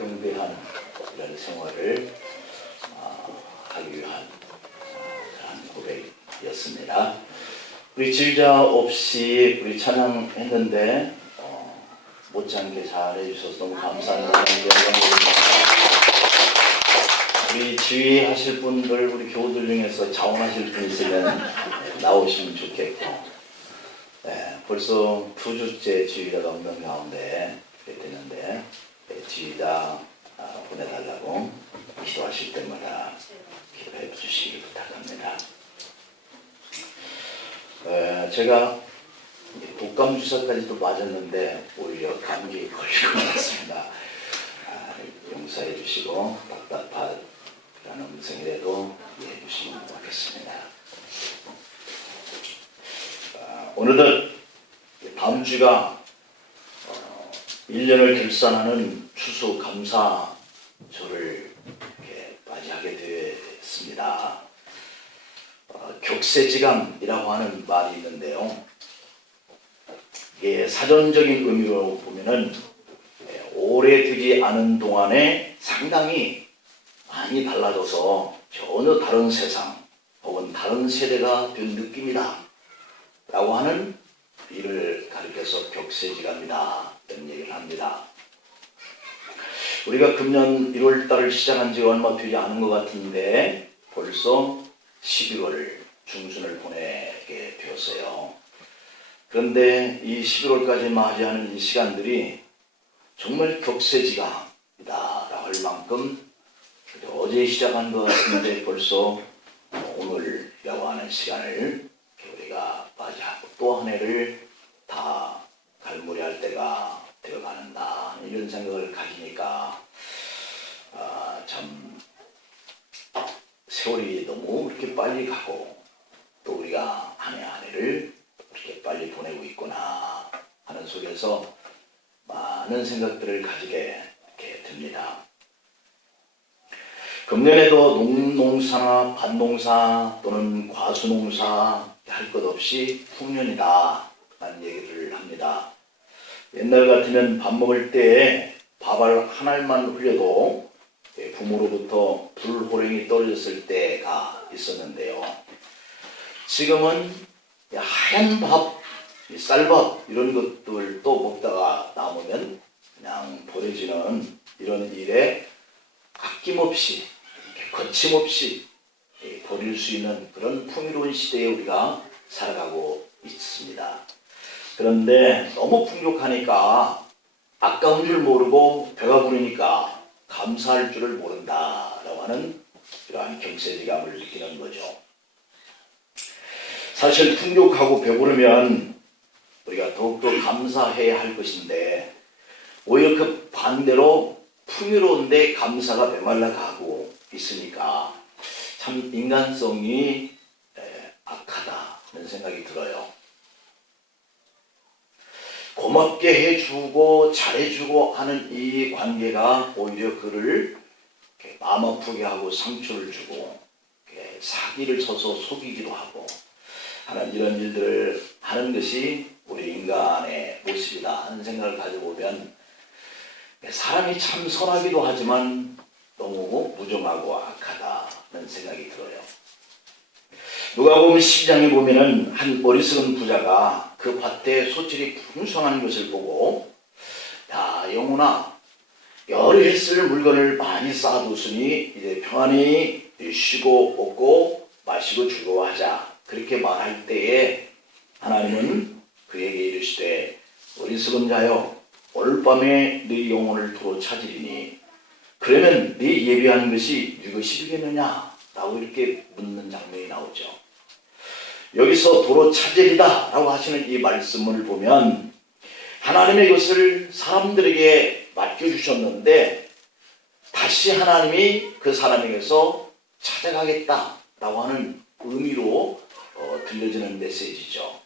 경배한 이런 생활을 하기 위한 그런 고백이었습니다. 우리 질자 없이 우리 찬양했는데 못지않게 잘 해주셔서 너무 감사합니다. 우리 지휘하실 분들, 우리 교우들 중에서 자원하실 분 있으면 나오시면 좋겠고, 벌써 2주째 지휘자가 없는 가운데 됐는데 지휘자 보내달라고 기도하실 때마다 기도해 주시기 부탁합니다. 제가 독감 주사까지도 맞았는데 오히려 감기에 걸리고 말았습니다. 용서해 주시고 답답하다는 음성이라도 이해해 주시면 좋겠습니다. 어느덧 다음 주가 1년을 결산하는 추수감사절을 이렇게 맞이하게 되었습니다. 격세지감이라고 하는 말이 있는데요. 이게 사전적인 의미로 보면은 오래 되지 않은 동안에 상당히 많이 달라져서 전혀 다른 세상 혹은 다른 세대가 된 느낌이다 라고 하는 이를 가리켜서 격세지감이다 이런 얘기를 합니다. 우리가 금년 1월달을 시작한 지 얼마 되지 않은 것 같은데 벌써 11월 중순을 보내게 되었어요. 그런데 이 11월까지 맞이하는 이 시간들이 정말 격세지감이다 라고 할 만큼 어제 시작한 것 같은데 벌써 오늘이라고 하는 시간을 우리가 맞이하고 또 한 해를 다 갈무리할 때가 되어가는다 이런 생각을 가지니까 참 세월이 너무 이렇게 빨리 가고 또 우리가 한 해 한 해를 이렇게 빨리 보내고 있구나 하는 속에서 많은 생각들을 가지게 이렇게 됩니다. 금년에도 농사나 밭농사 또는 과수농사 할 것 없이 풍년이다 라는 얘기를 합니다. 옛날 같으면 밥 먹을 때 밥알 한 알만 흘려도 부모로부터 불호령이 떨어졌을 때가 있었는데요. 지금은 하얀 밥, 쌀밥 이런 것들 또 먹다가 남으면 그냥 버려지는 이런 일에 아낌없이 거침없이 버릴 수 있는 그런 풍요로운 시대에 우리가 살아가고 있습니다. 그런데 너무 풍족하니까 아까운 줄 모르고 배가 부르니까 감사할 줄을 모른다라고 하는 이러한 격세지감을 느끼는 거죠. 사실 풍족하고 배부르면 우리가 더욱더 감사해야 할 것인데 오히려 그 반대로 풍요로운데 감사가 메말라 가고 있으니까 참 인간성이 악하다는 생각이 들어요. 고맙게 해주고 잘해주고 하는 이 관계가 오히려 그를 마음 아프게 하고 상처를 주고 사기를 쳐서 속이기도 하고 하는 이런 일들을 하는 것이 우리 인간의 모습이다 하는 생각을 가져보면 사람이 참 선하기도 하지만 너무 무정하고 악하다는 생각이 들어요. 누가복음 12장에 보면은 한 어리석은 부자가 그 밭에 소출이 풍성한 것을 보고 야 영혼아 여러 해 쓸 물건을 많이 쌓아뒀으니 이제 평안히 쉬고 먹고 마시고 즐거워하자 그렇게 말할 때에 하나님은 그에게 이르시되 어리석은 자여 오늘 밤에 네 영혼을 도로 찾으리니 그러면 네 예비한 것이 무엇이겠느냐 라고 이렇게 묻는 장면이 나오죠. 여기서 도로 찾으리다 라고 하시는 이 말씀을 보면 하나님의 것을 사람들에게 맡겨주셨는데 다시 하나님이 그 사람에게서 찾아가겠다 라고 하는 의미로 들려지는 메시지죠.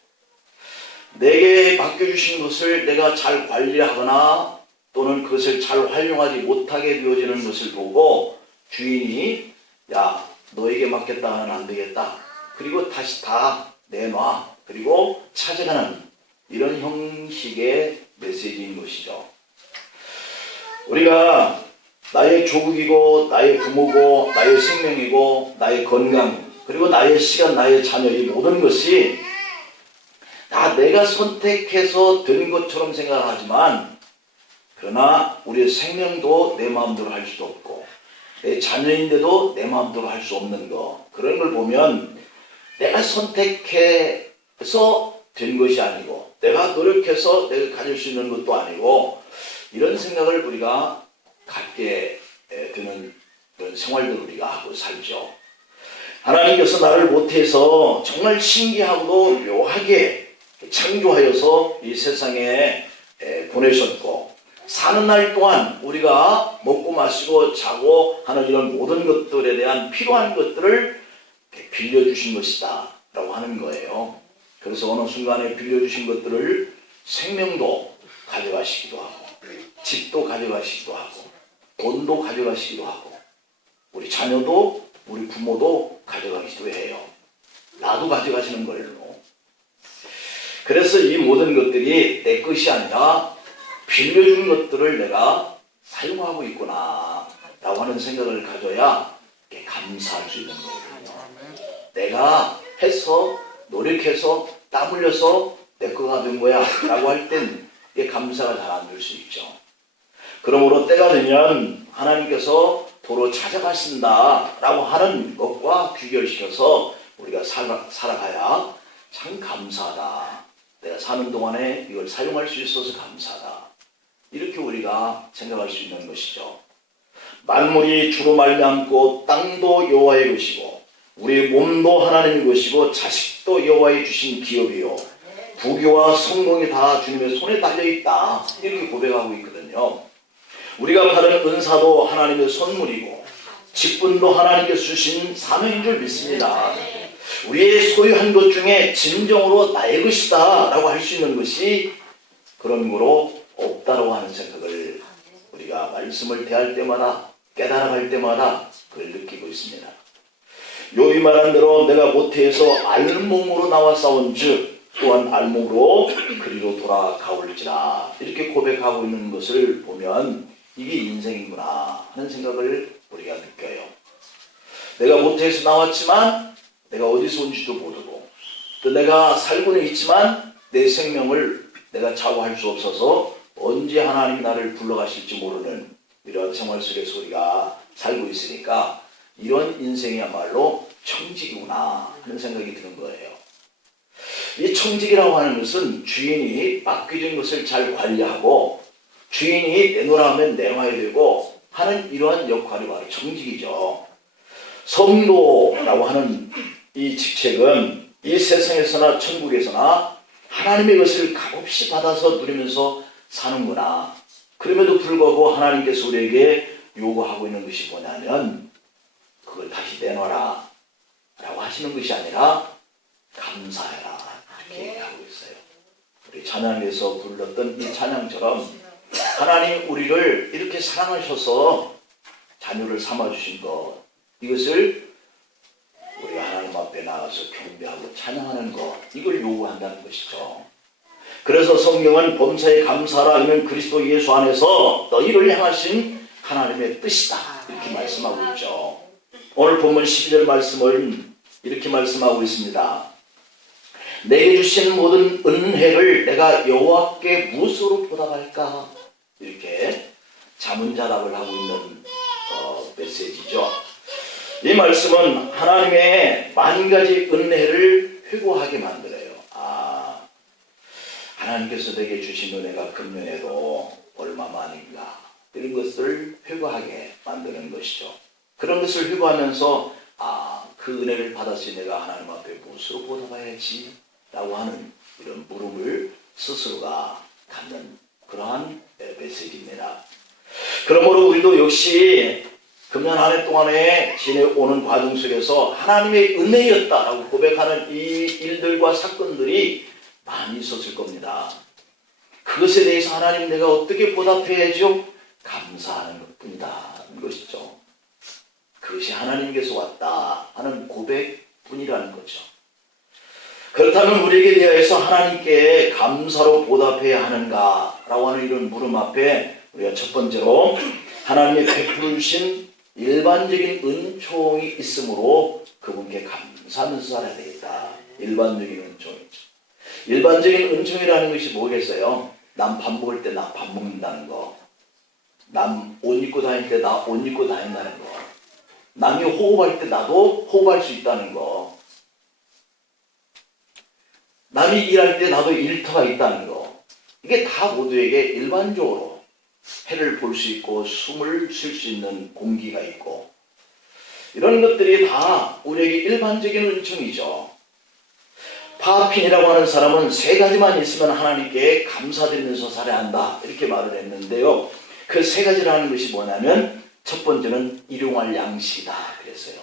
내게 맡겨주신 것을 내가 잘 관리하거나 또는 그것을 잘 활용하지 못하게 되어지는 것을 보고 주인이 야 너에게 맡겼다가는 안 되겠다. 그리고 다시 다 내놔. 그리고 찾아가는 이런 형식의 메시지인 것이죠. 우리가 나의 조국이고 나의 부모고 나의 생명이고 나의 건강 그리고 나의 시간 나의 자녀 이 모든 것이 다 내가 선택해서 된 것처럼 생각하지만 그러나 우리의 생명도 내 마음대로 할 수도 없고 내 자녀인데도 내 마음대로 할 수 없는 거 그런 걸 보면 내가 선택해서 된 것이 아니고 내가 노력해서 내가 가질 수 있는 것도 아니고 이런 생각을 우리가 갖게 되는 그런 생활들을 우리가 하고 살죠. 하나님께서 나를 못해서 정말 신기하고도 묘하게 창조하여서 이 세상에 보내셨고 사는 날 동안 우리가 먹고 마시고 자고 하는 이런 모든 것들에 대한 필요한 것들을 빌려주신 것이다 라고 하는 거예요. 그래서 어느 순간에 빌려주신 것들을 생명도 가져가시기도 하고 집도 가져가시기도 하고 돈도 가져가시기도 하고 우리 자녀도 우리 부모도 가져가기도 해요. 나도 가져가시는 걸로. 그래서 이 모든 것들이 내 것이 아니라 빌려준 것들을 내가 사용하고 있구나 라고 하는 생각을 가져야 감사할 수 있는 거거든요. 내가 해서 노력해서 땀 흘려서 내 거가 된 거야 라고 할 땐 이게 감사가 잘 안 될 수 있죠. 그러므로 때가 되면 하나님께서 도로 찾아가신다 라고 하는 것과 귀결시켜서 우리가 살아가야 참 감사하다. 내가 사는 동안에 이걸 사용할 수 있어서 감사하다. 이렇게 우리가 생각할 수 있는 것이죠. 만물이 주로 말미암고 땅도 여호와의 것이고 우리 몸도 하나님의 것이고 자식도 여호와의 주신 기업이요 부귀와 성공이 다 주님의 손에 달려있다 이렇게 고백하고 있거든요. 우리가 받은 은사도 하나님의 선물이고 직분도 하나님께서 주신 사명인 줄 믿습니다. 우리의 소유한 것 중에 진정으로 나의 것이다 라고 할 수 있는 것이 그런 거로 없다라고 하는 생각을 우리가 말씀을 대할 때마다 깨달아갈 때마다 그걸 느끼고 있습니다. 요이 말한 대로 내가 모태에서 알몸으로 나와 싸운 즉 또한 알몸으로 그리로 돌아가올지라 이렇게 고백하고 있는 것을 보면 이게 인생이구나 하는 생각을 우리가 느껴요. 내가 모태에서 나왔지만 내가 어디서 온지도 모르고 또 내가 살고는 있지만 내 생명을 내가 좌우할 수 없어서 언제 하나님이 나를 불러가실지 모르는 이런 생활 속에서 우리가 살고 있으니까 이런 인생이야말로 청직이구나 하는 생각이 드는 거예요. 이 청직이라고 하는 것은 주인이 맡겨진 것을 잘 관리하고 주인이 내놓으라 하면 내놔야 되고 하는 이러한 역할이 바로 청직이죠. 성도라고 하는 이 직책은 이 세상에서나 천국에서나 하나님의 것을 값없이 받아서 누리면서 사는구나. 그럼에도 불구하고 하나님께서 우리에게 요구하고 있는 것이 뭐냐면 그걸 다시 내놔라 라고 하시는 것이 아니라 감사해라 이렇게 얘기하고 있어요. 우리 찬양에서 불렀던 이 찬양처럼 하나님 우리를 이렇게 사랑하셔서 자녀를 삼아주신 것 이것을 우리가 하나님 앞에 나가서 경배하고 찬양하는 것 이걸 요구한다는 것이죠. 그래서 성경은 범사에 감사하라 이는 그리스도 예수 안에서 너희를 향하신 하나님의 뜻이다 이렇게 말씀하고 있죠. 오늘 본문 12절 말씀을 이렇게 말씀하고 있습니다. 내게 주신 모든 은혜를 내가 여호와께 무엇으로 보답할까 이렇게 자문자답을 하고 있는 메시지죠. 이 말씀은 하나님의 만 가지 은혜를 회고하게 만들어요. 하나님께서 내게 주신 은혜가 금년에도 얼마만인가 이런 것을 회고하게 만드는 것이죠. 그런 것을 회고하면서 그 은혜를 받았으니 내가 하나님 앞에 무엇으로 보답해야지 라고 하는 이런 물음을 스스로가 갖는 그러한 메시지입니다. 그러므로 우리도 역시 금년 한 해 동안에 지내오는 과정 속에서 하나님의 은혜였다라고 고백하는 이 일들과 사건들이 많이 있었을 겁니다. 그것에 대해서 하나님 내가 어떻게 보답해야죠? 감사하는 것뿐이다 하는 것이죠. 그것이 하나님께서 왔다 하는 고백뿐이라는 거죠. 그렇다면 우리에게 대해서 하나님께 감사로 보답해야 하는가 라고 하는 이런 물음 앞에 우리가 첫 번째로 하나님이 베푸신 일반적인 은총이 있으므로 그분께 감사하면서 살아야 되겠다. 일반적인 은총이죠. 일반적인 은총이라는 것이 뭐겠어요? 남 밥 먹을 때 나 밥 먹는다는 거, 남 옷 입고 다닐 때 나 옷 입고 다닌다는 거, 남이 호흡할 때 나도 호흡할 수 있다는 거, 남이 일할 때 나도 일터가 있다는 거, 이게 다 모두에게 일반적으로 해를 볼 수 있고 숨을 쉴 수 있는 공기가 있고, 이런 것들이 다 우리에게 일반적인 은총이죠. 파핀이라고 하는 사람은 세 가지만 있으면 하나님께 감사드리면서 살아야 한다, 이렇게 말을 했는데요. 그 세 가지라는 것이 뭐냐면, 첫 번째는 일용할 양식이다 그랬어요.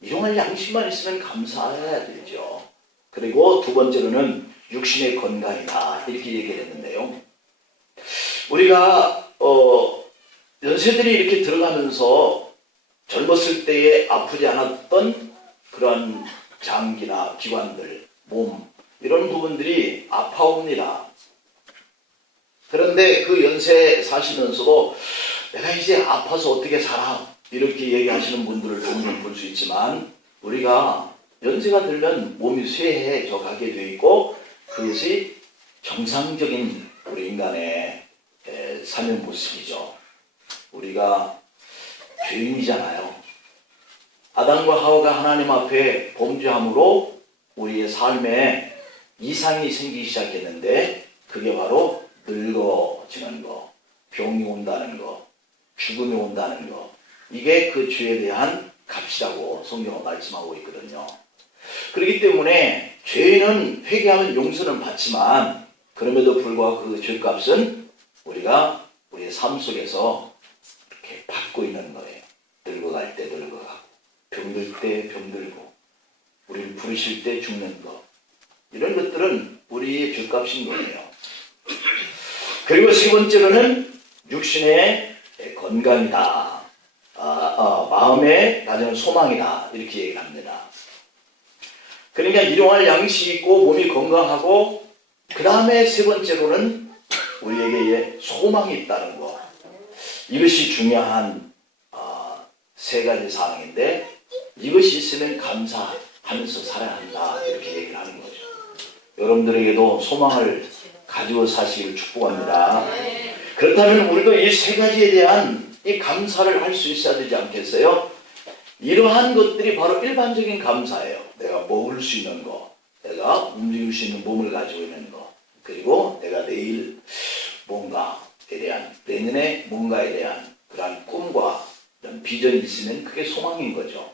일용할 양식만 있으면 감사해야 되죠. 그리고 두 번째로는 육신의 건강이다, 이렇게 얘기를 했는데요. 우리가 연세들이 이렇게 들어가면서 젊었을 때에 아프지 않았던 그런 장기나 기관들, 몸, 이런 부분들이 아파옵니다. 그런데 그 연세 사시면서도 내가 이제 아파서 어떻게 살아, 이렇게 얘기하시는 분들을 종종 볼 수 있지만, 우리가 연세가 들면 몸이 쇠해져 가게 되어 있고, 그것이 정상적인 우리 인간의 삶의 모습이죠. 우리가 죄인이잖아요. 아담과 하와가 하나님 앞에 범죄함으로 우리의 삶에 이상이 생기기 시작했는데, 그게 바로 늙어지는 거, 병이 온다는 거, 죽음이 온다는 거, 이게 그 죄에 대한 값이라고 성경은 말씀하고 있거든요. 그렇기 때문에 죄는 회개하면 용서는 받지만, 그럼에도 불구하고 그 죄값은 우리가 우리의 삶 속에서 이렇게 받고 있는 거예요. 늙어갈 때 늙어가고, 병들 때 병들고, 우리를 부르실 때 죽는 거, 이런 것들은 우리의 죄값인 거예요. 그리고 세 번째로는 육신의 건강이다, 마음에 가지는 소망이다, 이렇게 얘기를 합니다. 그러니까 일용할 양식이 있고 몸이 건강하고, 그 다음에 세 번째로는 우리에게 소망이 있다는 거, 이것이 중요한 세 가지 사항인데, 이것이 있으면 감사하면서 살아야 한다, 이렇게 얘기를 하는 거죠. 여러분들에게도 소망을 가지고 사시기를 축복합니다. 그렇다면 우리도 이 세 가지에 대한 이 감사를 할 수 있어야 되지 않겠어요? 이러한 것들이 바로 일반적인 감사예요. 내가 먹을 수 있는 거, 내가 움직일 수 있는 몸을 가지고 있는 거, 그리고 내가 내일 뭔가에 대한, 내년에 뭔가에 대한 그러한 꿈과 이런 비전이 있으면 그게 소망인 거죠.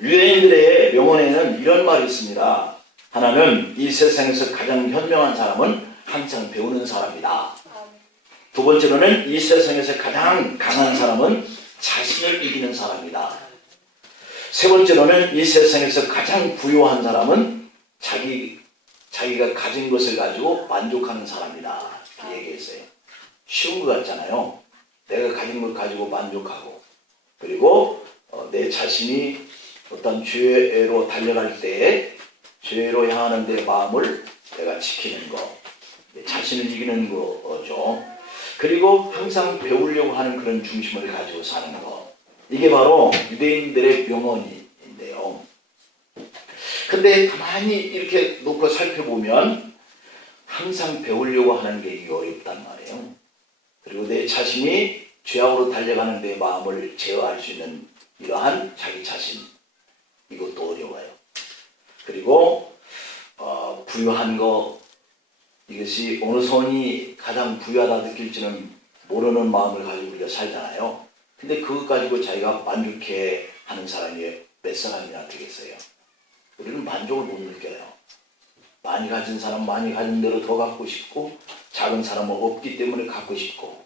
유대인들의 명언에는 이런 말이 있습니다. 하나는 이 세상에서 가장 현명한 사람은 항상 배우는 사람이다. 두 번째로는 이 세상에서 가장 강한 사람은 자신을 이기는 사람이다. 세 번째로는 이 세상에서 가장 부유한 사람은 자기가 가진 것을 가지고 만족하는 사람이다, 이렇게 얘기했어요. 쉬운 것 같잖아요. 내가 가진 걸 가지고 만족하고, 그리고 내 자신이 어떤 죄로 달려갈 때 죄로 향하는 내 마음을 내가 지키는 거, 내 자신을 이기는 거죠. 그리고 항상 배우려고 하는 그런 중심을 가지고 사는 거, 이게 바로 유대인들의 명언인데요. 근데 가만히 이렇게 놓고 살펴보면 항상 배우려고 하는 게 이게 어렵단 말이에요. 그리고 내 자신이 죄악으로 달려가는 내 마음을 제어할 수 있는 이러한 자기 자신, 이것도 어려워요. 그리고 부유한 거, 이것이 어느 선이 가장 부유하다 느낄지는 모르는 마음을 가지고 우리가 살잖아요. 근데 그것 가지고 자기가 만족해 하는 사람이 몇 사람이나 되겠어요? 우리는 만족을 못 느껴요. 많이 가진 사람 많이 가진 대로 더 갖고 싶고, 작은 사람은 없기 때문에 갖고 싶고.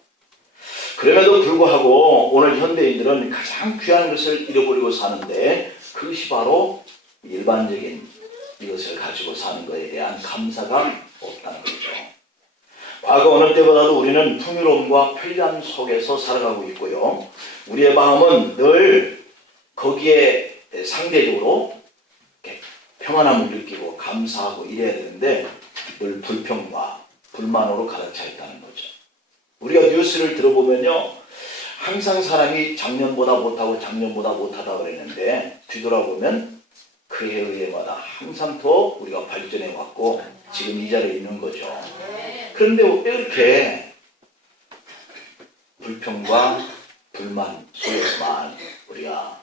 그럼에도 불구하고 오늘 현대인들은 가장 귀한 것을 잃어버리고 사는데, 그것이 바로 일반적인 이것을 가지고 사는 것에 대한 감사가 없다는 거죠. 과거 어느 때보다도 우리는 풍요로움과 편리함 속에서 살아가고 있고요. 우리의 마음은 늘 거기에 상대적으로 평안함을 느끼고 감사하고 이래야 되는데, 늘 불평과 불만으로 가득 차 있다는 거죠. 우리가 뉴스를 들어보면요, 항상 사람이 작년보다 못하고 작년보다 못하다 그랬는데 뒤돌아보면 그에 의해마다 항상 더 우리가 발전해 왔고 지금 이 자리에 있는 거죠. 그런데 왜 이렇게 불평과 불만 속에서만 우리가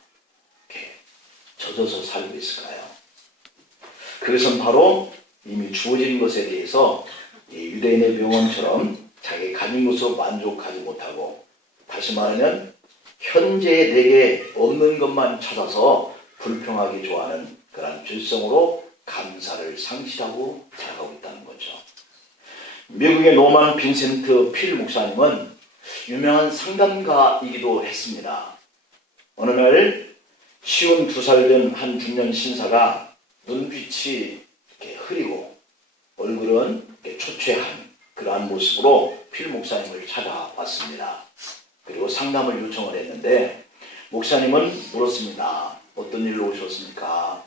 이렇게 젖어서 살고 있을까요? 그것은 바로 이미 주어진 것에 대해서 유대인의 병원처럼 자기 가진 것으로 만족하지 못하고, 다시 말하면 현재 내게 없는 것만 찾아서 불평하기 좋아하는 그런 죄성으로 감사를 상실하고 자라가고 있다는 거죠. 미국의 노만 빈센트 필 목사님은 유명한 상담가이기도 했습니다. 어느 날 52살 된 한 중년 신사가 눈빛이 이렇게 흐리고 얼굴은 이렇게 초췌한 그러한 모습으로 필 목사님을 찾아왔습니다. 그리고 상담을 요청을 했는데 목사님은 물었습니다. 어떤 일로 오셨습니까?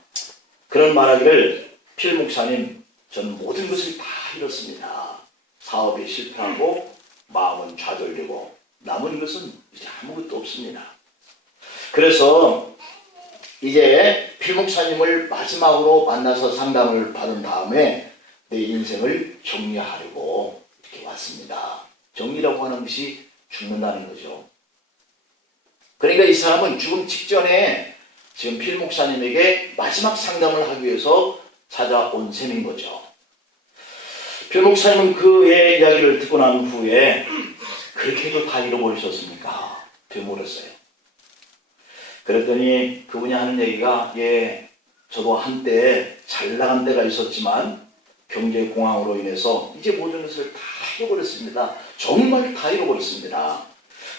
그런 말하기를, 필 목사님, 저는 모든 것을 다 잃었습니다. 사업에 실패하고 마음은 좌절되고 남은 것은 이제 아무것도 없습니다. 그래서 이제 필 목사님을 마지막으로 만나서 상담을 받은 다음에 내 인생을 정리하려고 이렇게 왔습니다. 정리라고 하는 것이 죽는다는 거죠. 그러니까 이 사람은 죽음 직전에 지금 필 목사님에게 마지막 상담을 하기 위해서 찾아온 셈인 거죠. 필 목사님은 그의 이야기를 듣고 난 후에 그렇게 해도 다 잃어버리셨습니까? 되물었어요. 그랬더니 그분이 하는 얘기가, 저도 한때 잘 나간 때가 있었지만 경제공황으로 인해서 이제 모든 것을 다 잃어버렸습니다. 정말 다 잃어버렸습니다.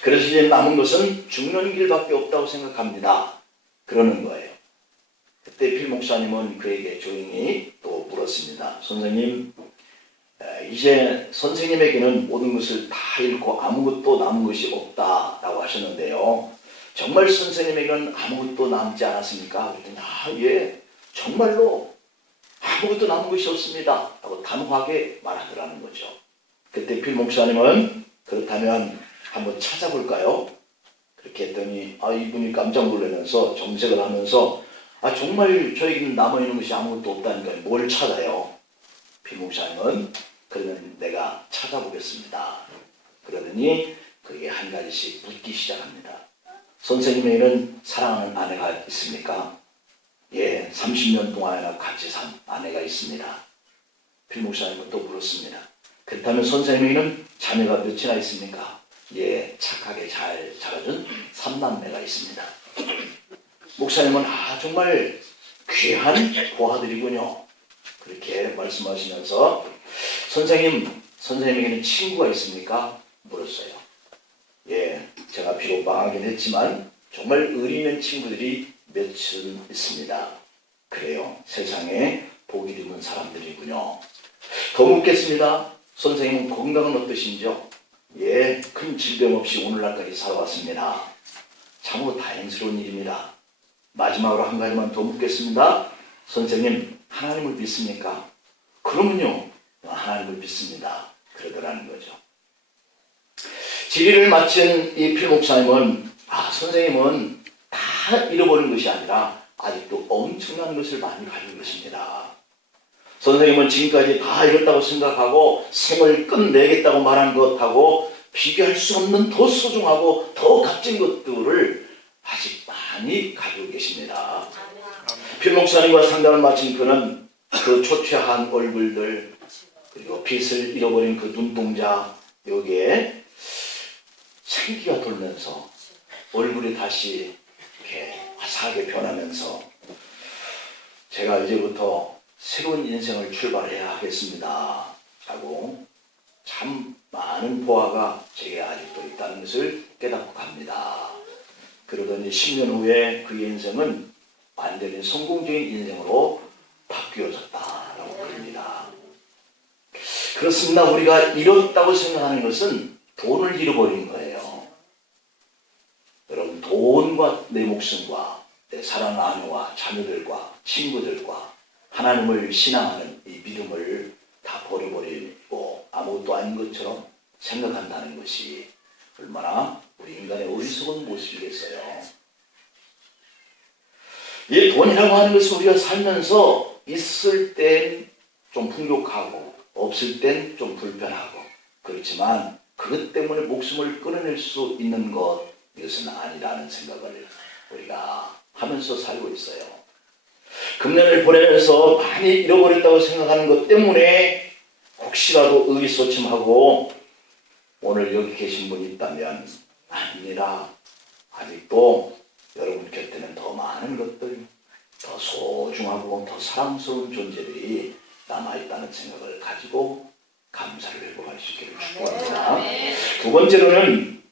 그래서 이제 남은 것은 죽는 길밖에 없다고 생각합니다. 그러는 거예요. 그때 필 목사님은 그에게 조용히 또 물었습니다. 선생님, 이제 선생님에게는 모든 것을 다 잃고 아무것도 남은 것이 없다라고 하셨는데요. 정말 선생님에게는 아무것도 남지 않았습니까? 그랬더니 예, 정말로 아무것도 남은 것이 없습니다 라고 단호하게 말하더라는 거죠. 그때 필 목사님은 그렇다면 한번 찾아볼까요? 그렇게 했더니 이분이 깜짝 놀라면서 정색을 하면서 정말 저에게는 남아있는 것이 아무것도 없다니까요. 뭘 찾아요? 필 목사님은 그러면 내가 찾아보겠습니다. 그러더니 그에게 한 가지씩 묻기 시작합니다. 선생님에게는 사랑하는 아내가 있습니까? 예, 30년 동안이나 같이 산 아내가 있습니다. 필 목사님은 또 물었습니다. 그렇다면 선생님에게는 자녀가 몇이나 있습니까? 예, 착하게 잘 자라준 3남매가 있습니다. 목사님은 정말 귀한 고아들이군요. 그렇게 말씀하시면서 선생님에게는 친구가 있습니까? 물었어요. 예, 제가 비록 망하긴 했지만 정말 의리 있는 친구들이 몇은 있습니다. 그래요, 세상에 복이 있는 사람들이군요. 더 묻겠습니다. 선생님은 건강은 어떠신지요? 예, 큰 질병 없이 오늘날까지 살아왔습니다. 참으로 다행스러운 일입니다. 마지막으로 한 가지만 더 묻겠습니다. 선생님, 하나님을 믿습니까? 그러면요, 하나님을 믿습니다. 그러더라는 거죠. 질의를 마친 이 필 목사님은 선생님은 다 잃어버린 것이 아니라 아직도 엄청난 것을 많이 가지고 있습니다. 선생님은 지금까지 다 잃었다고 생각하고 생을 끝내겠다고 말한 것하고 비교할 수 없는 더 소중하고 더 값진 것들을 아직 많이 가지고 계십니다. 필 목사님과 상담을 마친 그는 그 초췌한 얼굴들, 그리고 빛을 잃어버린 그 눈동자, 여기에 생기가 돌면서 얼굴이 다시 이렇게 화사하게 변하면서 제가 이제부터 새로운 인생을 출발해야 하겠습니다 하고 참 많은 보화가 제게 아직도 있다는 것을 깨닫고 갑니다. 그러더니 10년 후에 그 인생은 완전히 성공적인 인생으로 바뀌어졌다라고 그럽니다. 그렇습니다. 우리가 잃었다고 생각하는 것은 돈을 잃어버린 거예요. 여러분, 돈과 내 목숨과 내 사랑하는 아내와 자녀들과 친구들과 하나님을 신앙하는 이 믿음을 다 버려버리고 아무것도 아닌 것처럼 생각한다는 것이 얼마나 우리 인간의 어리석은 모습이겠어요. 이 돈이라고 하는 것은 우리가 살면서 있을 땐 좀 풍족하고 없을 땐 좀 불편하고 그렇지만 그것 때문에 목숨을 끊어낼 수 있는 것, 이것은 아니라는 생각을 우리가 하면서 살고 있어요. 금년을 보내면서 많이 잃어버렸다고 생각하는 것 때문에 혹시라도 의기소침하고 오늘 여기 계신 분이 있다면 아닙니다. 아직도 여러분 곁에는 더 많은 것들, 더 소중하고 더 사랑스러운 존재들이 남아있다는 생각을 가지고 감사를 회복할 수 있기를 축복합니다. 두 번째로는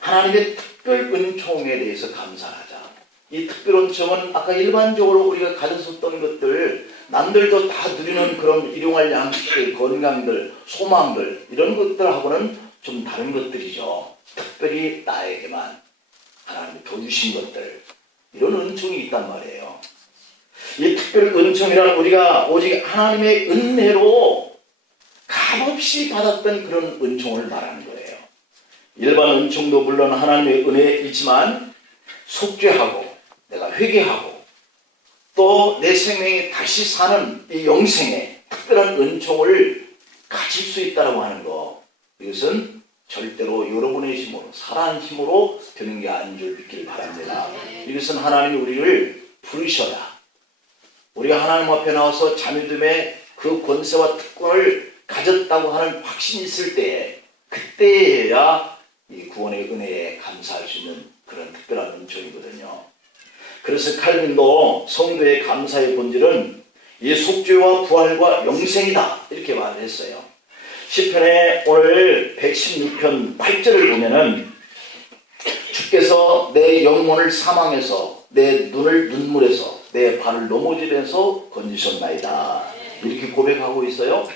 하나님의 특별 은총에 대해서 감사하자. 이 특별 은총은 아까 일반적으로 우리가 가졌었던 것들, 남들도 다 누리는 그런 일용할 양식들, 건강들, 소망들, 이런 것들하고는 좀 다른 것들이죠. 특별히 나에게만 하나님이 더 주신 것들, 이런 은총이 있단 말이에요. 이 특별 은총이란 우리가 오직 하나님의 은혜로 값없이 받았던 그런 은총을 말하는 거예요. 일반 은총도 물론 하나님의 은혜이지만 속죄하고 내가 회개하고 또 내 생명이 다시 사는 이 영생의 특별한 은총을 가질 수 있다고 하는 거, 이것은 절대로 여러분의 힘으로, 사람 힘으로 되는 게 아닌 줄 믿기를 바랍니다. 이것은 하나님이 우리를 부르셔라, 우리가 하나님 앞에 나와서 자녀됨의 그 권세와 특권을 가졌다고 하는 확신이 있을 때에, 그때야 이 구원의 은혜에 감사할 수 있는 그런 특별한 은총이거든요. 그래서 칼빈도 성도의 감사의 본질은 이 속죄와 부활과 영생이다, 이렇게 말을 했어요. 시편의 오늘 116편 8절을 보면은 주께서 내 영혼을 사망에서, 내 눈을 눈물에서, 내 발을 넘어짐에서 건지셨나이다, 이렇게 고백하고 있어요.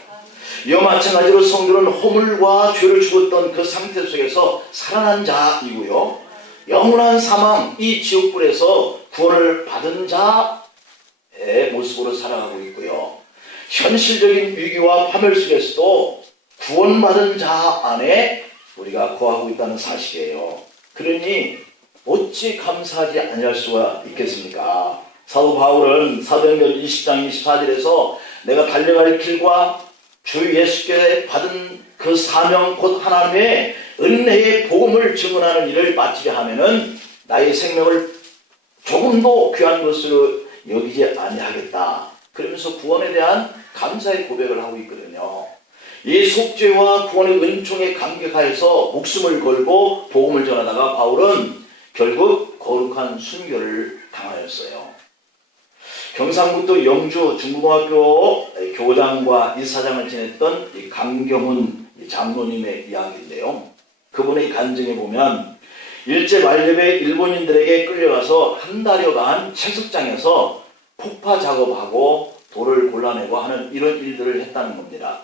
이와 마찬가지로 성도는 허물과 죄를 죽었던 그 상태 속에서 살아난 자이고요, 영원한 사망, 이 지옥불에서 구원을 받은 자의 모습으로 살아가고 있고요, 현실적인 위기와 파멸 속에서도 구원받은 자 안에 우리가 거하고 있다는 사실이에요. 그러니 어찌 감사하지 아니할 수가 있겠습니까? 사도 바울은 사도행전 20장 24절에서 내가 달려갈 길과 주 예수께 받은 그 사명, 곧 하나님의 은혜의 복음을 증언하는 일을 마치려 하면은 나의 생명을 조금도 귀한 것으로 여기지 아니하겠다, 그러면서 구원에 대한 감사의 고백을 하고 있거든요. 이 속죄와 구원의 은총에 감격하여서 목숨을 걸고 복음을 전하다가 바울은 결국 거룩한 순교를 당하였어요. 경상북도 영주 중고등학교 교장과 이사장을 지냈던 이 강경훈 장로님의 이야기인데요. 그분의 간증에 보면 일제 만렙에 일본인들에게 끌려가서 한 달여간 채석장에서 폭파 작업하고 돌을 골라내고 하는 이런 일들을 했다는 겁니다.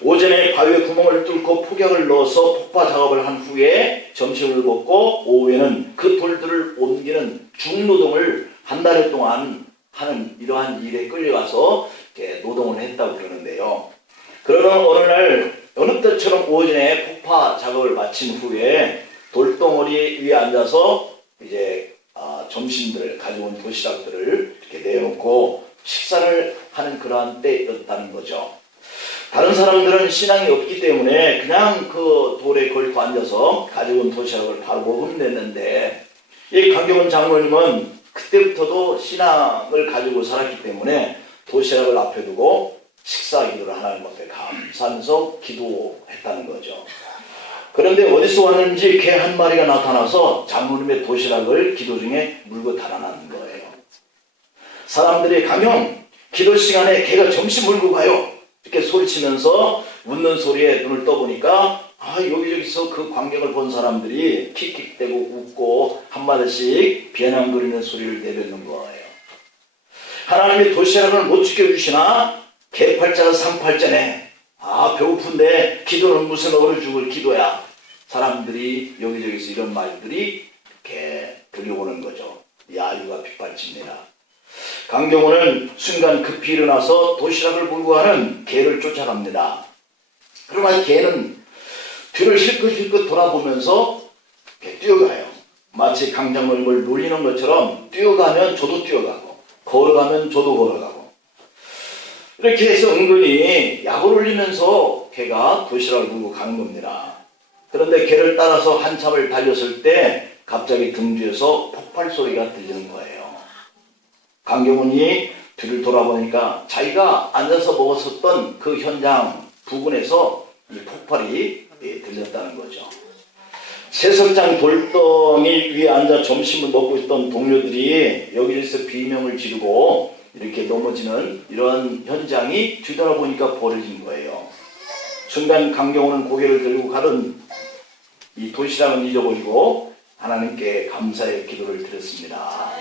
오전에 바위에 구멍을 뚫고 폭약을 넣어서 폭파 작업을 한 후에 점심을 먹고 오후에는 그 돌들을 옮기는 중노동을 한 달 동안 하는 이러한 일에 끌려가서 노동을 했다고 그러는데요. 그러는 어느 날 어느 때처럼 오전에 폭파 작업을 마친 후에 돌덩어리 위에 앉아서 이제 점심들을 가져온 도시락들을 이렇게 내놓고 식사를 하는 그러한 때였다는 거죠. 다른 사람들은 신앙이 없기 때문에 그냥 그 돌에 걸고 앉아서 가져온 도시락을 바로 먹으면 됐는데, 이 강경원 장로님은 그때부터도 신앙을 가지고 살았기 때문에 도시락을 앞에 두고 식사 기도를 하나님 앞에 감사하면서 기도했다는 거죠. 그런데 어디서 왔는지 개 한 마리가 나타나서 장로님의 도시락을 기도 중에 물고 달아나는 거예요. 사람들이 가면 기도 시간에 개가 점심 물고 가요, 이렇게 소리치면서 웃는 소리에 눈을 떠보니까 여기저기서 그 광경을 본 사람들이 킥킥대고 웃고 한마디씩 비아냥거리는 소리를 내뱉는 거예요. 하나님이 도시락을 못 지켜주시나? 개팔자가 상팔자네. 배고픈데 기도는 무슨 얼어 죽을 기도야. 사람들이 여기저기서 이런 말들이 이렇게 들려오는 거죠. 야유가 빗발칩니다. 강경호는 순간 급히 일어나서 도시락을 물고 가는 개를 쫓아갑니다. 그러나 개는 뒤를 힐끗힐끗 돌아보면서 이렇게 뛰어가요. 마치 강장물을 놀리는 것처럼 뛰어가면 저도 뛰어가고 걸어가면 저도 걸어가고 이렇게 해서 은근히 약을 올리면서 개가 도시락을 물고 가는 겁니다. 그런데 개를 따라서 한참을 달렸을 때 갑자기 등 뒤에서 폭발 소리가 들리는 거예요. 강경훈이 뒤를 돌아보니까 자기가 앉아서 먹었었던 그 현장 부근에서 이 폭발이 들렸다는 거죠. 세석장 돌덩이 위에 앉아 점심을 먹고 있던 동료들이 여기에서 비명을 지르고 이렇게 넘어지는 이런 현장이 뒤돌아보니까 벌어진 거예요. 순간 강경호는 고개를 들고 가던 이 도시락은 잊어버리고 하나님께 감사의 기도를 드렸습니다.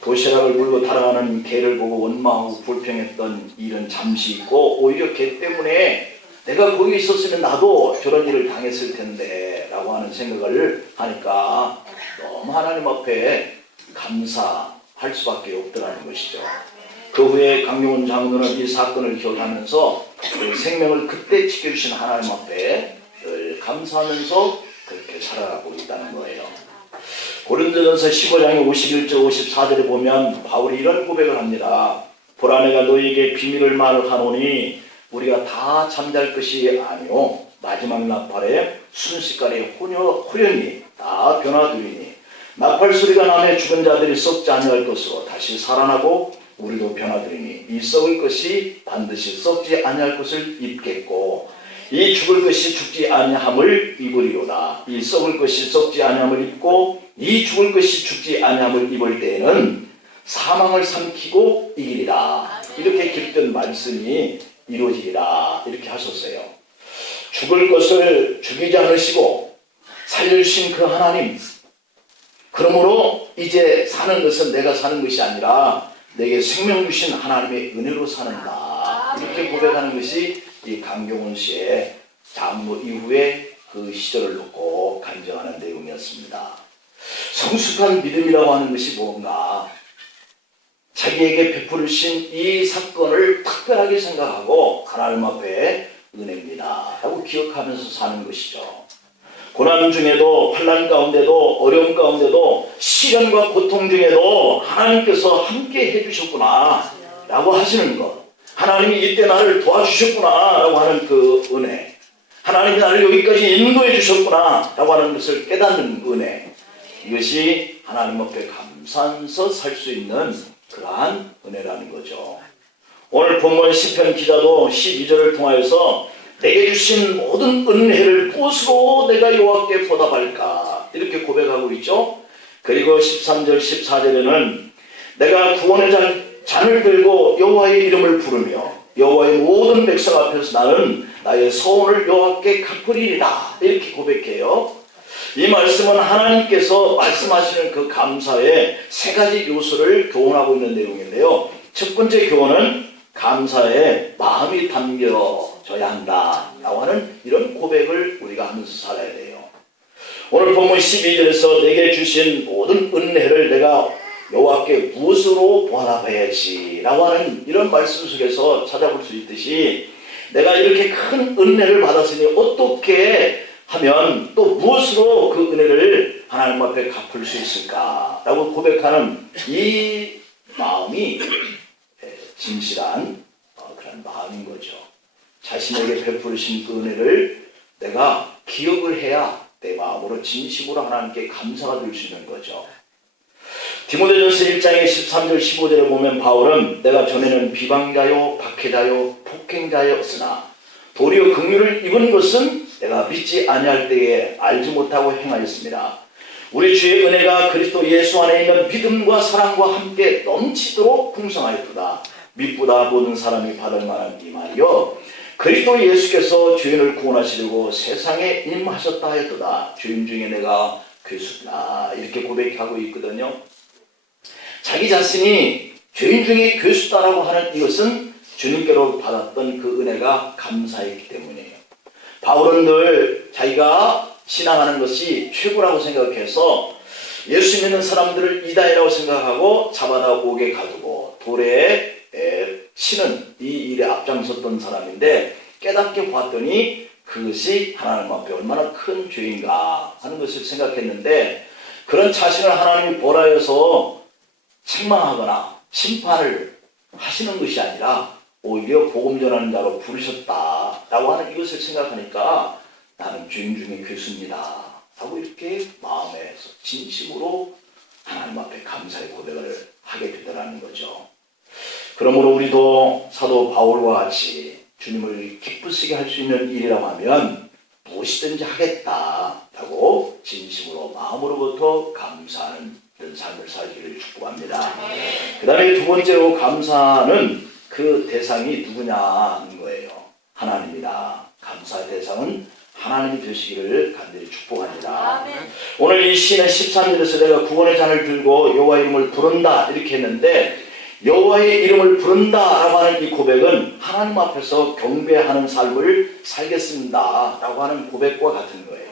도시락을 물고 달아가는 개를 보고 원망하고 불평했던 일은 잠시 있고 오히려 개 때문에 내가 거기 있었으면 나도 저런 일을 당했을 텐데 라고 하는 생각을 하니까 너무 하나님 앞에 감사할 수밖에 없더라는 것이죠. 그 후에 강용훈 장로는 이 사건을 기억하면서 생명을 그때 지켜주신 하나님 앞에 늘 감사하면서 그렇게 살아가고 있다는 거예요. 고린도전서 15장의 51절 54절에 보면 바울이 이런 고백을 합니다. 보라 내가 너희에게 비밀을 말하노니 우리가 다 잠잘 것이 아니오 마지막 나팔에 순식간에 호련히 다 변화되리니 나팔 소리가 나매 죽은 자들이 썩지 아니할 것으로 다시 살아나고 우리도 변화되리니 이 썩을 것이 반드시 썩지 아니할 것을 입겠고 이 죽을 것이 죽지 아니함을 입으리로다. 이 썩을 것이 썩지 아니함을 입고 이 죽을 것이 죽지 아니함을 입을 때에는 사망을 삼키고 이기리라. 이렇게 깃든 말씀이 이루어지리라. 이렇게 하셨어요. 죽을 것을 죽이지 않으시고 살려주신 그 하나님, 그러므로 이제 사는 것은 내가 사는 것이 아니라 내게 생명 주신 하나님의 은혜로 사는다. 이렇게 고백하는 것이 이 강경훈 씨의 장로 이후에 그 시절을 놓고 간증하는 내용이었습니다. 성숙한 믿음이라고 하는 것이 뭔가? 자기에게 베풀으신 이 사건을 특별하게 생각하고 하나님 앞에 은혜입니다 라고 기억하면서 사는 것이죠. 고난 중에도 환난 가운데도 어려움 가운데도 시련과 고통 중에도 하나님께서 함께 해주셨구나 라고 하시는 것, 하나님이 이때 나를 도와주셨구나 라고 하는 그 은혜, 하나님이 나를 여기까지 인도해 주셨구나 라고 하는 것을 깨닫는 은혜, 이것이 하나님 앞에 감사하면서 살 수 있는 그러한 은혜라는 거죠. 오늘 본문 시편 기자도 12절을 통하여서 내게 주신 모든 은혜를 무엇으로 내가 여호와께 보답할까 이렇게 고백하고 있죠. 그리고 13절 14절에는 내가 구원의 잔을 들고 여호와의 이름을 부르며 여호와의 모든 백성 앞에서 나는 나의 서원을 여호와께 갚으리라 이렇게 고백해요. 이 말씀은 하나님께서 말씀하시는 그 감사의 세 가지 요소를 교훈하고 있는 내용인데요. 첫 번째 교훈은 감사의 마음이 담겨져야 한다라고 하는 이런 고백을 우리가 하면서 살아야 돼요. 오늘 본문 12절에서 내게 주신 모든 은혜를 내가 여호와께 무엇으로 보답해야지 라고 하는 이런 말씀 속에서 찾아볼 수 있듯이 내가 이렇게 큰 은혜를 받았으니 어떻게 하면 또 무엇으로 그 은혜를 하나님 앞에 갚을 수 있을까 라고 고백하는 이 마음이 진실한 그런 마음인 거죠. 자신에게 베푸르신 그 은혜를 내가 기억을 해야 내 마음으로 진심으로 하나님께 감사가 될 수 있는 거죠. 디모데전서 1장의 13절 15절에 보면 바울은 내가 전에는 비방자요 박해자요 폭행자였으나 도리어 긍휼을 입은 것은 내가 믿지 아니할 때에 알지 못하고 행하였습니다. 우리 주의 은혜가 그리스도 예수 안에 있는 믿음과 사랑과 함께 넘치도록 풍성하였도다. 믿보다 모든 사람이 받을 만한 이 말이요 그리스도 예수께서 죄인을 구원하시려고 세상에 임하셨다 하였도다. 죄인 중에 내가 괴수다 이렇게 고백하고 있거든요. 자기 자신이 죄인 중에 괴수다라고 하는 이것은 주님께로 받았던 그 은혜가 감사했기 때문이에요. 바울은 늘 자기가 신앙하는 것이 최고라고 생각해서 예수 믿는 사람들을 이단이라고 생각하고 잡아다 옥에 가두고 돌에 치는 이 일에 앞장섰던 사람인데 깨닫게 봤더니 그것이 하나님 앞에 얼마나 큰 죄인가 하는 것을 생각했는데, 그런 자신을 하나님이 보라여서 책망하거나 심판을 하시는 것이 아니라 오히려 복음 전하는 자로 부르셨다라고 하는 이것을 생각하니까 나는 죄인 중에 괴수입니다 라고 이렇게 마음에서 진심으로 하나님 앞에 감사의 고백을 하게 되더라는 거죠. 그러므로 우리도 사도 바울과 같이 주님을 기쁘시게 할 수 있는 일이라고 하면 무엇이든지 하겠다라고 진심으로 마음으로부터 감사하는 이런 삶을 살기를 축복합니다. 그 다음에 두 번째로 감사는 그 대상이 누구냐는 거예요. 하나님이다. 감사의 대상은 하나님이 되시기를 간절히 축복합니다. 오늘 이 시인의 13절에서 내가 구원의 잔을 들고 여호와의 이름을 부른다 이렇게 했는데, 여호와의 이름을 부른다라고 하는 이 고백은 하나님 앞에서 경배하는 삶을 살겠습니다 라고 하는 고백과 같은 거예요.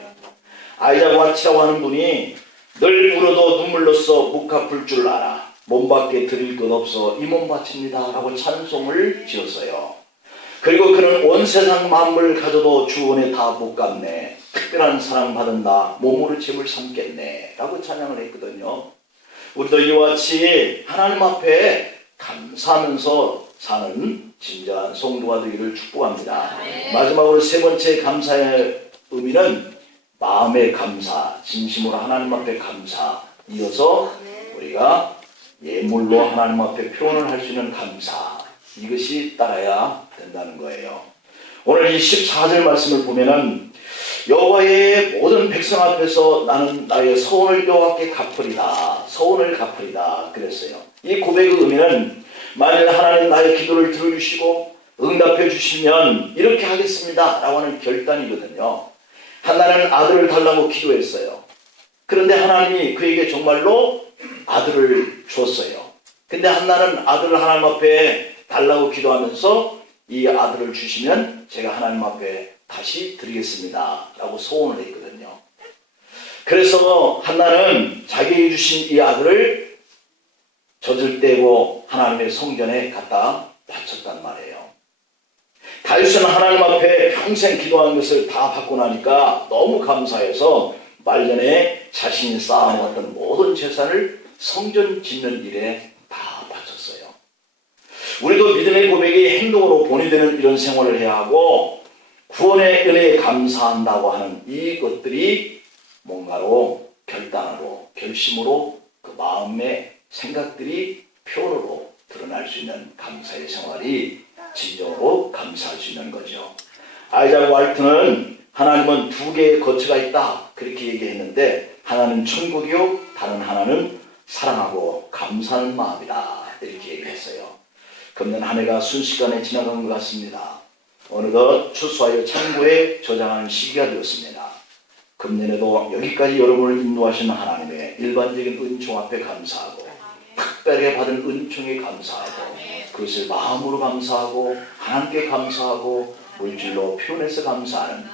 아이작 와치라고 하는 분이 늘 울어도 눈물로써 묵 갚을 줄 알아 몸밖에 드릴 것 없어 이 몸 바칩니다 라고 찬송을 지었어요. 그리고 그는 온 세상 만물 가져도 주원에 다 못 갚네, 특별한 사랑 받은다, 몸으로 짐을 삼겠네 라고 찬양을 했거든요. 우리도 이와 같이 하나님 앞에 감사하면서 사는 진정한 성도가 되기를 축복합니다. 마지막으로 세 번째 감사의 의미는 마음의 감사, 진심으로 하나님 앞에 감사, 이어서 우리가 예물로 하나님 앞에 표현을 할 수 있는 감사, 이것이 따라야 된다는 거예요. 오늘 이 14절 말씀을 보면은 여호와의 모든 백성 앞에서 나는 나의 서원을 여호와께 갚으리다, 서원을 갚으리다 그랬어요. 이 고백의 의미는 만일 하나님 나의 기도를 들어주시고 응답해 주시면 이렇게 하겠습니다 라고 하는 결단이거든요. 한나는 아들을 달라고 기도했어요. 그런데 하나님이 그에게 정말로 아들을 줬어요. 근데 한나는 아들을 하나님 앞에 달라고 기도하면서 이 아들을 주시면 제가 하나님 앞에 다시 드리겠습니다 라고 소원을 했거든요. 그래서 한나는 자기에게 주신 이 아들을 젖을 떼고 하나님의 성전에 갖다 바쳤단 말이에요. 다윗은 하나님 앞에 평생 기도한 것을 다 받고 나니까 너무 감사해서 말년에 자신이 쌓아놓았던 모든 재산을 성전 짓는 일에 다 바쳤어요. 우리도 믿음의 고백이 행동으로 본이되는 이런 생활을 해야 하고, 구원의 은혜에 감사한다고 하는 이것들이 뭔가로 결단으로 결심으로 그 마음의 생각들이 표현으로 드러날 수 있는 감사의 생활이 진정으로 감사할 수 있는 거죠. 아이작 왈트는 하나님은 두 개의 거처가 있다 그렇게 얘기했는데, 하나는 천국이요 다른 하나는 사랑하고 감사하는 마음이다 이렇게 얘기했어요. 금년 한 해가 순식간에 지나간 것 같습니다. 어느덧 추수하여 창고에 저장하는 시기가 되었습니다. 금년에도 여기까지 여러분을 인도하신 하나님의 일반적인 은총 앞에 감사하고, 특별하게 받은 은총에 감사하고, 그것을 마음으로 감사하고 하나님께 감사하고 물질로 표현해서 감사하는